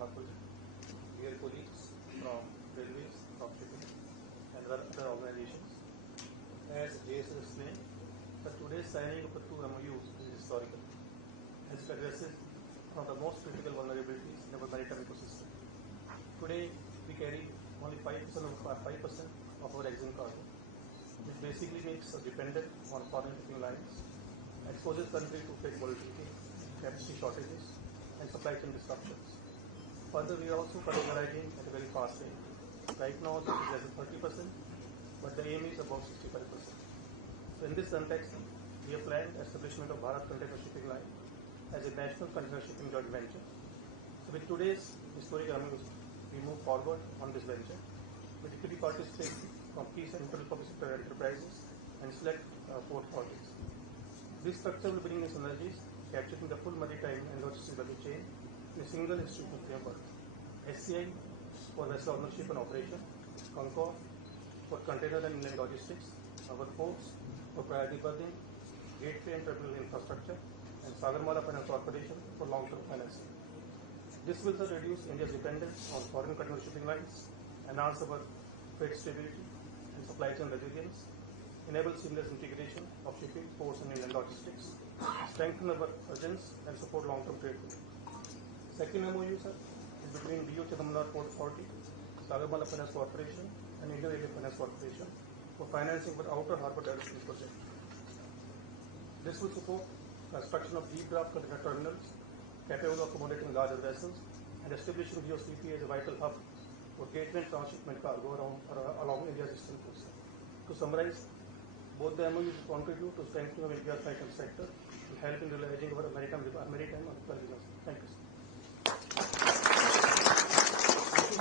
Thakur, dear colleagues from Railways, from shipping, and other organizations. As JS explained, the today's signing of the two MOUs is historical, as it addresses one of the most critical vulnerabilities in our maritime ecosystem. Today, we carry only 5% of our exim cargo, which basically makes us dependent on foreign shipping lines, exposes country to trade volatility, capacity shortages, and supply chain disruptions. Further, we are also categorizing at a very fast rate. Right now, it is less than 30%, but the aim is about 65%. So, in this context, we have planned establishment of Bharat Container Shipping Line as a national container shipping joint venture. So, with today's historic MOUs, we move forward on this venture with equity participation from key central public sector enterprises and select port projects. This structure will bring in synergies, capturing the full maritime and logistics value chain in a single institutional framework. SCI for vessel ownership and operation, Concor for container and inland logistics, our ports for priority berthing, gateway and terminal infrastructure, and Sagarmala Finance Corporation for long-term financing. This will reduce India's dependence on foreign container shipping lines, enhance our trade stability and supply chain resilience, enable seamless integration of shipping, ports and inland logistics, strengthen our presence and support long-term trade. Second MOU, sir, is between DO Chidambaram Port Authority, Sagarmala Finance Corporation and Indian Railway Finance Corporation for financing for outer harbour development project. This will support construction of deep draft container terminals capable of accommodating larger vessels and establishing GOCP as a vital hub for gateway and transshipment cargo along India's eastern coast. To summarize, both the MOUs contribute to strengthening of India's maritime sector and help in realizing our maritime convergence. Thank you, sir. Now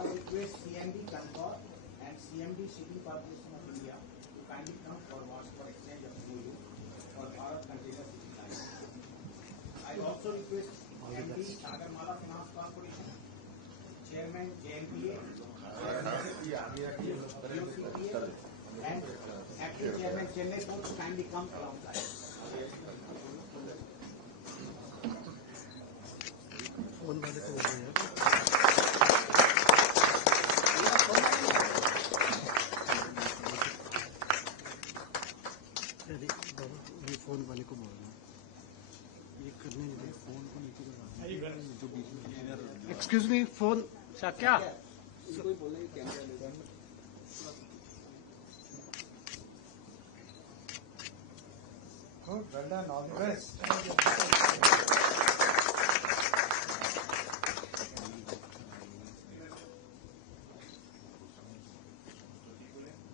I request CMD Concor and CMD Shipping Corporation of India to kindly come forward for exchange of MOU for Bharat Container Shipping Line. I also request MD Sagarmala Finance Corporation, Chairman JMPA, and Acting Chairman Chennai Port to kindly come alongside. Phone वाले को बोलना ये करने नहीं phone को नीचे करना excuse me phone क्या कोई बोले कैमरा ले Good, well done, all the best.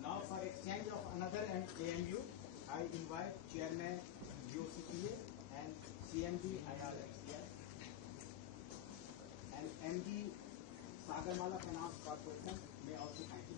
Now for exchange of another AMU, I invite Chairman GOCPA and CMD IRXPI and MD Sagarmala Finance Corporation may also thank you.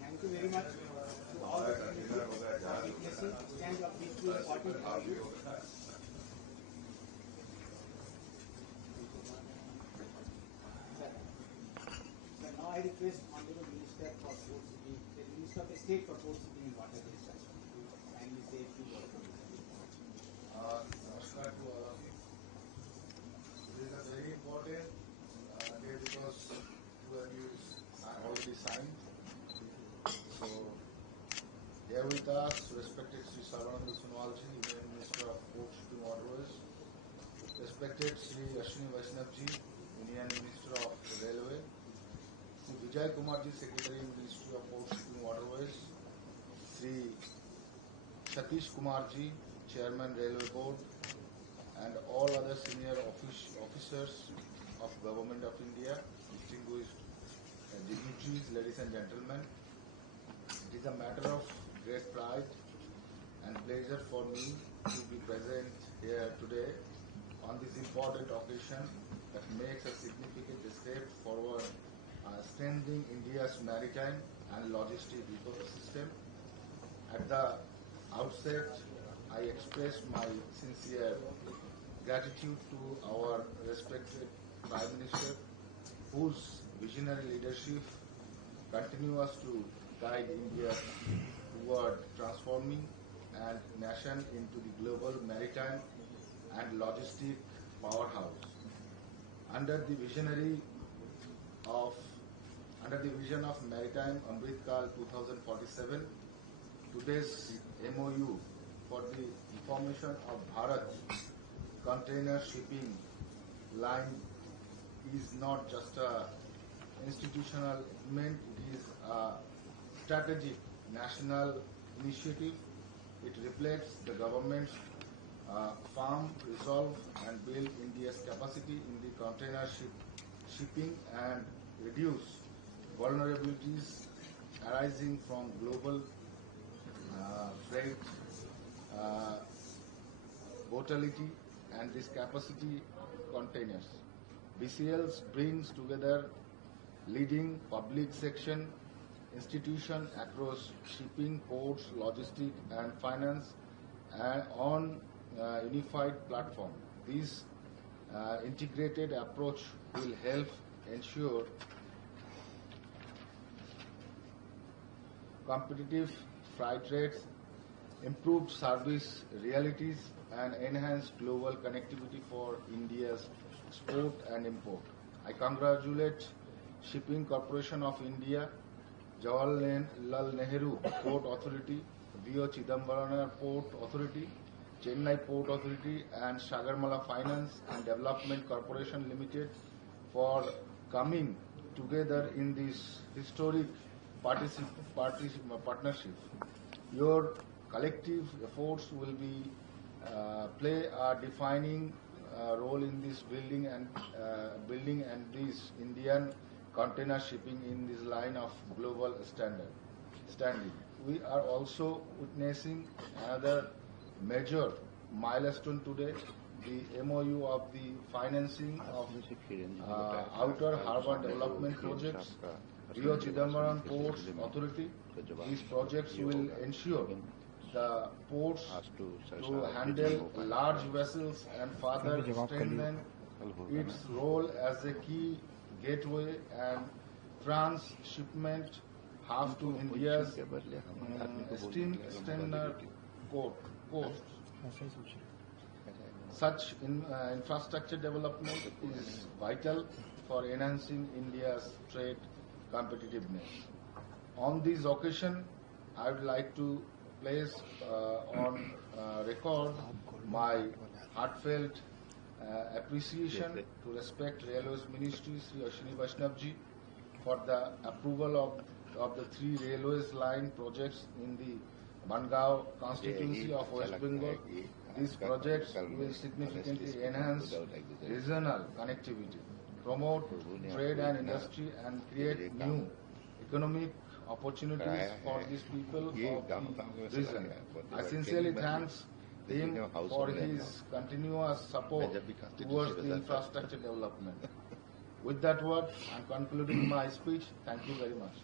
Thank you very much to all the witnesses and of these two important issues. Now I request Honorable Minister for Port City, the Minister of the State for Port City and Water Resources to kindly say a few words on this. Namaskar to all of you. This is a very important day because two MOUs are already signed. So, here with us, respected Sri Sarvananda Sonowalji, Union Minister of Port Shipping Waterways, respected Sri Ashwini Vaishnavji, Union Minister of Railway, Sri Vijay Kumarji, Secretary, Ministry of Port Shipping Waterways, Sri Satish Kumarji, Chairman Railway Board, and all other senior officers of Government of India, distinguished dignitaries, ladies and gentlemen. It is a matter of great pride and pleasure for me to be present here today on this important occasion that makes a significant step forward strengthening India's maritime and logistic ecosystem. At the outset, I express my sincere gratitude to our respected Prime Minister, whose visionary leadership continues to guide India toward transforming and nation into the global maritime and logistic powerhouse. Under the vision of Maritime Amritkal 2047, today's MOU for the formation of Bharat container shipping line is not just a institutional event, it is a strategic national initiative. It reflects the government's firm resolve and build India's capacity in the container shipping and reduce vulnerabilities arising from global freight volatility and this capacity containers. BCLs brings together leading public section institutions across shipping, ports, logistics and finance on unified platform. This integrated approach will help ensure competitive freight rates, improved service realities and enhanced global connectivity for India's export and import. I congratulate Shipping Corporation of India, Jawaharlal Nehru Port Authority, V.O. Chidambaram Port Authority, Chennai Port Authority and Sagarmala Finance and Development Corporation Limited for coming together in this historic partnership. Your collective efforts will be play a defining role in this building and this Indian container shipping in this line of global standing. We are also witnessing another major milestone today, the MOU of the financing of Outer Harbour Development Projects, Rio Chidambaram Ports Authority. These projects will ensure the ports to handle large vessels and further strengthen its role as a key gateway and transshipment hub to India's steamer coast. Such infrastructure development is vital for enhancing India's trade competitiveness. On this occasion, I would like to place on record my heartfelt appreciation to respect Railways Ministry, Sri Ashwini Vaishnavji, for the approval of the 3 railways line projects in the Bangaon constituency of West Bengal. These projects will significantly enhance regional connectivity, promote trade and industry, and create new economic opportunities for these people of the region. I sincerely thank him for his continuous support towards the infrastructure development. With that word, I am concluding my speech. Thank you very much.